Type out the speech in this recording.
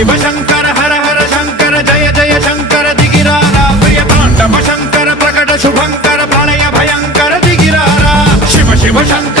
शिव शंकर हर हर शंकर जय जय शंकर दिगिरारा प्रिय तांडव शंकर प्रकट शुभंकर प्रलय भयंकर दिगिरारा शिव शिव शंकर